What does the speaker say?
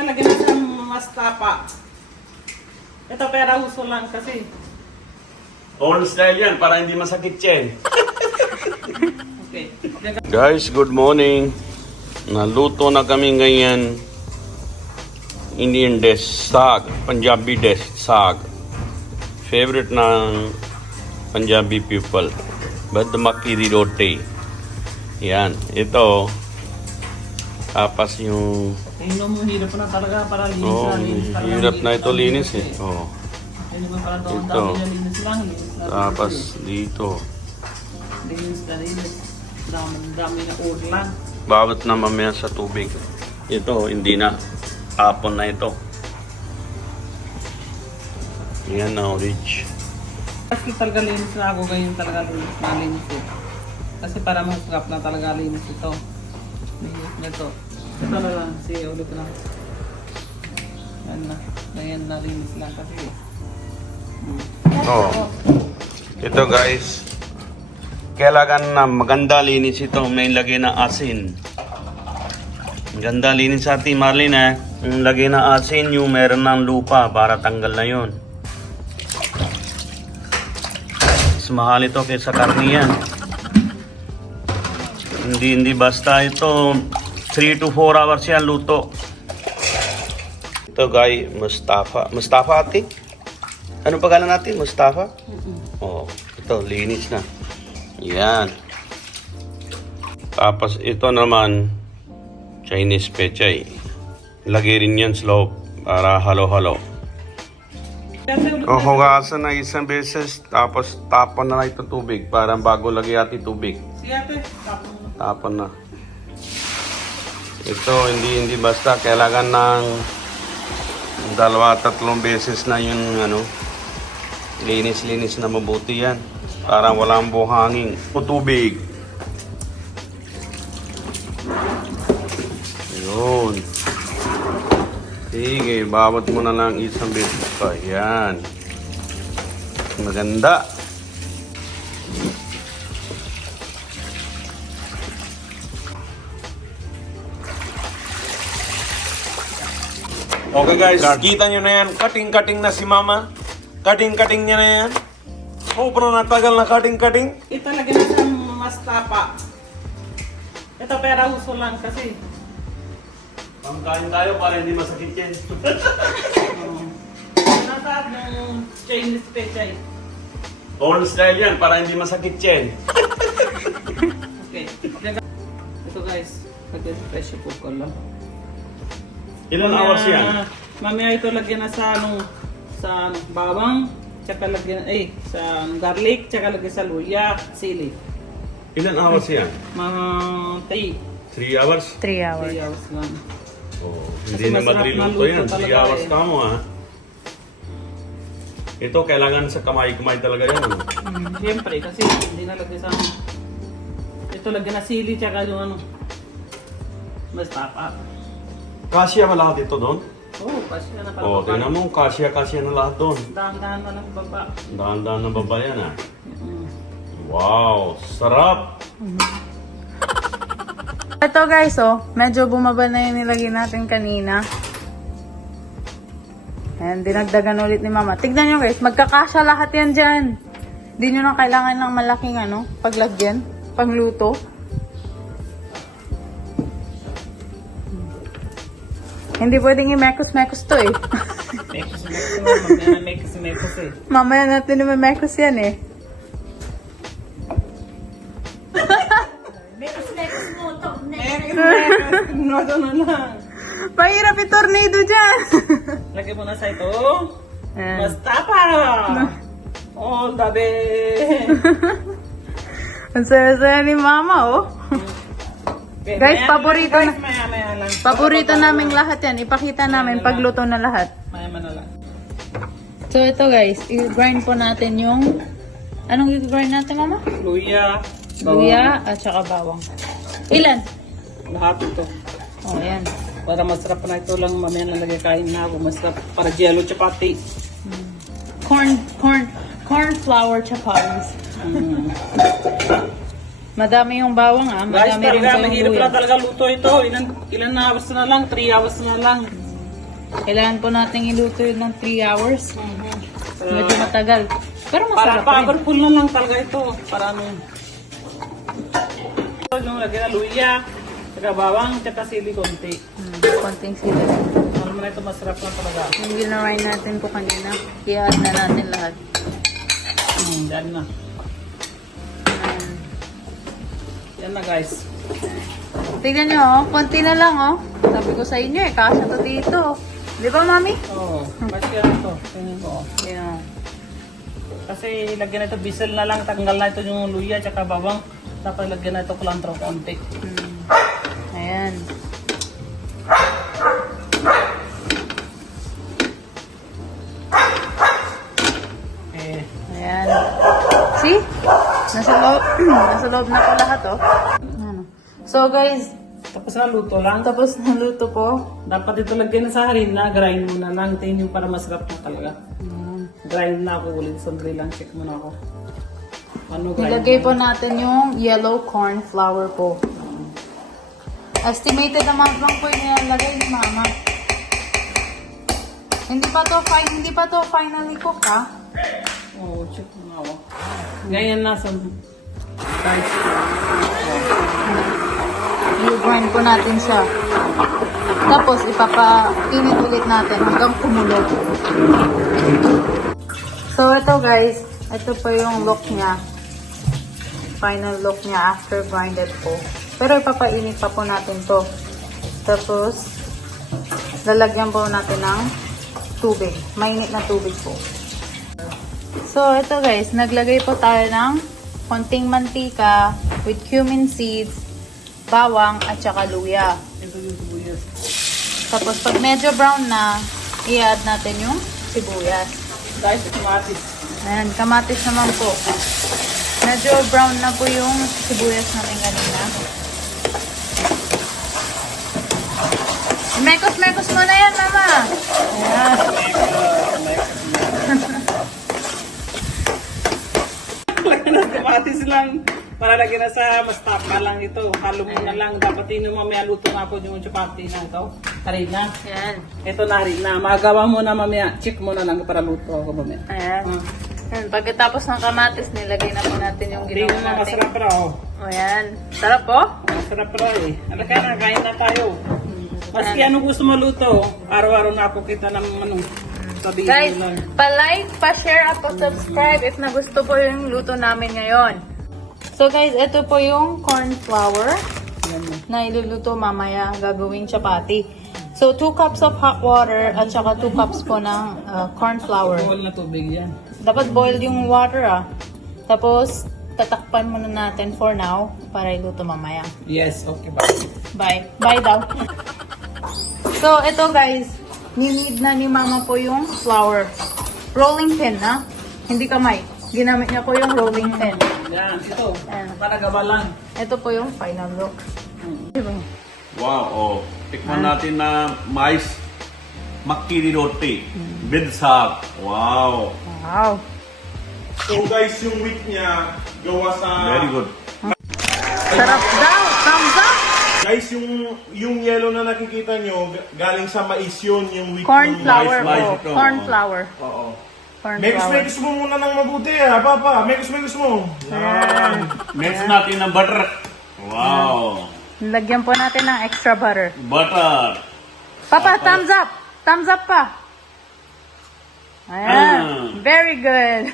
Ito lagyan natin ng mastapa. Ito pera uso lang kasi. Old style yan para hindi masakit yan. Okay. Guys, good morning. Naluto na kami ngayon. Indian dish, saag. Punjabi dish, saag. Favorite ng Punjabi people. Badmaki di roti. Yan. Ito. Tapos yung... Tingnan mo, hirap na talaga para linis Oh, na linis. hirap na ito linis eh. Oh. Ayun naman para doon, Ito. dami na linis lang. Linis na Tapos linis dito. Linis na linis. Dami na urlang. Bawat na mamaya sa tubig. Ito, hindi na. Hapon na ito. Yan na, rich. Kasi talaga linis na ako ngayon talaga linis eh. Kasi para masarap na talaga linis ito. Linis na ito. Ito na lang, sige ulit na. Yan na. Ngayon na linis lang kasi eh. Oh. Ito guys. Kailangan na maganda linis ito. May lagay na asin. Ganda linis sa atin Marlene. Yung lagay na asin yung meron ng lupa para tanggal na yun. Mas mahal ito kaysa karne yan. Hindi basta ito 3 to 4 hours yan luto. Ito guys, Mustafa. Mustafa ate? Ano pangalan natin? Mustafa? Oh, ito linis na. Yan. Tapos ito naman Chinese pechay. Lagay rin yan sa loob para halo-halo. Hugasan na isang beses tapos tapon na itong tubig para bago lagay natin tubig. Sige ate, Tapon na. Ito hindi basta kailangan ng 2-3 beses na yung linis na mabuti yan para walang buhangin o tubig. Yun. Sige, bawat mo na lang isang beses pa. Yan. Maganda. Okay guys, kita nyo na yan. Cutting na si Mama. Cutting niya na yan. Sobrang natagal na cutting. ito lagyan natin ng mastapa. Ito pera uso lang kasi. Pangkain tayo para hindi masakit yan. Nasaan ng Chinese pechay. Old style yan para hindi masakit yan. Okay. Ito guys, lagyan sa pressure cooker lang. Ilan hours yan? Mamaya ito lagyan na sa bawang, tsaka lagyan sa garlic, tsaka lagyan sa luya, sili. Ilan hours yan? Mga 3 hours? 3 hours. 3 hours lang. Oh, Kasi hindi na masarap madali na luto yan. luto 3 talaga hours eh. ka mo ha. Ito kailangan sa kamay-kamay talaga yan. Siyempre, kasi hindi na lagyan sa ito lagyan na sili, tsaka yung mastapa. Kasya ba lahat ito doon? Oh, kasi na pala. Oh, tingnan mo, kasya na lahat doon. Dahan-dahan na lang baba. Dahan-dahan na baba yan ha. Mm. Wow, sarap! Ito guys, medyo bumaba na yung nilagay natin kanina. Ayan, dinagdagan ulit ni Mama. Tignan nyo guys, magkakasya lahat yan dyan. Hindi nyo na kailangan ng malaking paglagyan, pangluto. Hindi pwedeng i-mekos-mekos to eh. Mekos eh. Mamaya natin i-mekos yan eh. Nodo na lang. Mahirap i-tornado dyan. Lagay mo na sa ito. Ayan. Mastapa! All the way! Ang saya-saya ni Mama Okay, Guys, maya paborito lang, na. guys, Maya lang. Paborito naming lahat yan. Ipakita namin pagluto na lahat. Maya na lang. So ito guys, i-grind po natin yung... Anong i-grind natin, Mama? Luya. Luya at saka bawang. Ilan? Lahat ito. Oh, ayan. Para masarap na ito lang, mamaya na lagay kain na ako. Masarap para jello chapati. Corn flour chapatis. Madami yung bawang Guys, madami rin talaga, yung mahirap luya. na talaga luto ito. Ilan na hours na lang? 3 hours na lang. Kailangan po natin iluto yun ng 3 hours. Medyo matagal. Pero Para masarap rin. powerful na lang talaga ito. Para ano yun. Ito yung lagyan na luya, saka bawang, saka sili konti. Konting sili. Para mo na ito masarap na talaga. Yung ginaray natin po kanina, i-add na natin lahat. Yan na. Yan na guys. Tignan nyo, oh. Konti na lang, oh. Sabi ko sa inyo, kasya to dito. Di ba, Mami? Oo, masya na ito. Tingnan ko. Yeah. Kasi lagyan na ito, bisel na lang, tanggal na ito yung luya, tsaka bawang. Tapos lagyan na ito kulantro konti. Ayan. Eh, Ayan. See? Nasa loob, nasa loob na po lahat, oh. Ano. So, guys, tapos na luto lang. tapos naluto po. Dapat ito lagyan na sa harina, grind mo na lang. Tingin yung para masarap na talaga. Grind na ako ulit, sandali lang, check mo na ako. Ano grind? Nilagay po natin yung yellow corn flour po. Estimated amount lang po yung nilalagay ni Mama. Hindi pa to finally cook, ha? Oo, check mo na ako. Ganyan na sa guys. I-grind po natin siya. Tapos, ipapainit ulit natin hanggang kumulo. So, ito guys. Ito po yung look niya. Final look niya after grinded po. Pero ipapainit pa po natin to. Tapos, lalagyan po natin ng tubig. Mainit na tubig po. So, ito guys. Naglagay po tayo ng konting mantika with cumin seeds, bawang, at saka luya. Ito yung sibuyas. Tapos, pag medyo brown na, i-add natin yung sibuyas. Guys, kamatis. Ayan, kamatis naman po. Medyo brown na po yung sibuyas natin kanina. Mekos-mekos mo na yan, Mama. Ayan. Lagyan na kamatis lang. Para lagyan na sa mastapa lang ito. Halo mo na lang. Dapat yun yung mamaya luto na po yung chapati na ito. Harina. Ayan. Ito na harina. Magawa mo na mamaya. Check mo na lang para luto ako mamaya. Ayan. Ah. Ayan. Pagkatapos ng kamatis, nilagay na po natin yung Hindi ginawa mo na natin. masarap ra oh. Ayan. Sarap po. Masarap ra eh. Ano kaya na, kain na tayo. Maski anong gusto mo luto, araw-araw na ako kita ng ano. Sabihin Guys, mo lang. pa-like, pa-share, at pa-subscribe if nagusto po yung luto namin ngayon. So guys, ito po yung corn flour Yan na. na iluluto mamaya gagawing chapati. So 2 cups of hot water at saka 2 cups po ng corn flour. Bawal na tubig yan. Dapat boiled yung water Tapos tatakpan muna natin for now para iluto mamaya. Yes, okay ba? Bye. Bye daw. So ito guys, ninid na ni Mama po yung flour. Rolling pin hindi kamay. Ginamit niya po yung rolling pin. Yan, ito. Ayan. Para gabalan. Ito po yung final look. Diba? Wow, oh. Tikman natin na mais makini roti with sag. Wow. Wow. So guys, yung wheat niya gawa sa... Very good. Sarap daw. Thumbs up. Guys, yung yellow na nakikita nyo, galing sa mais yun, yung wheat Corn ng flour mais po. ito, Corn oo. flour. Oo. Corn flour. Megus-megus mo muna ng mabuti Papa. Megus-megus mo. Yan. Next natin ng butter. Wow. Lagyan po natin ng extra butter. Butter. Papa, thumbs up. Thumbs up pa. Ayan. Very good.